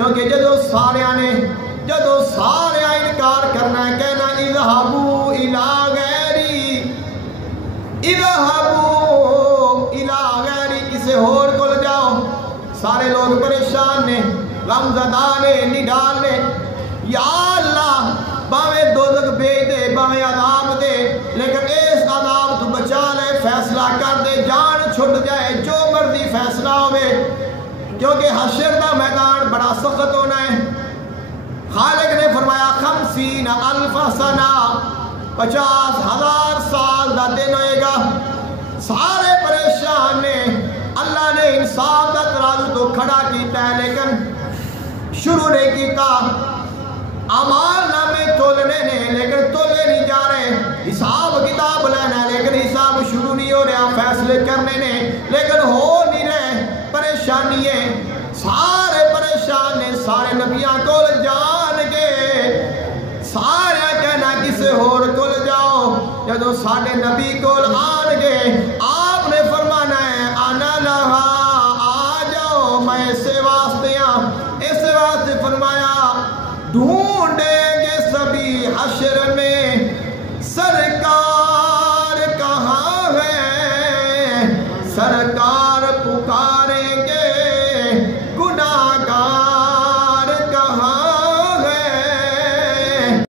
کیونکہ جدو سارے انکار کرنا ہے کہنا اذهبوا الى غیری کسے اور کول جاؤ. سارے لوگ پریشان نے غم زدہ نے نڈال نے یا اللہ باویں دوزخ بھیج دے باویں عذاب دے لیکن اس عذاب تو بچا لے فیصلہ کر دے جان چھٹ جائے جو مرضی فیصلہ ہوئے کیونکہ حشر دا میدان بڑا سخت ہونا ہے. خالق نے فرمایا 50,000 سنہ 50,000 سال دا دن ہوئے گا. سارے پریشان نے اللہ نے انصاف دا ترازو تو کھڑا کیتا ہے لیکن شروع نہیں کیتا. اعمال نامے تولنے نے لیکن تولے نہیں جا رہے. حساب کتاب لینا ہے لیکن حساب شروع نہیں ہو رہا. فیصلے کرنے نے لیکن ہو نہیں رہے. پریشانی ہے سارے پریشان نے. سارے نبیاں کول جان گے سارے کہنا کسے اور کول جاؤ. جدو ساڑھے نبی کول آن گے آپ نے فرمانا ہے آنا لہا آ جاؤ میں اسے واسطے ہاں. اس واسطے فرمایا ڈھونڈیں گے سبھی حشر میں سرکار کہاں ہے سرکار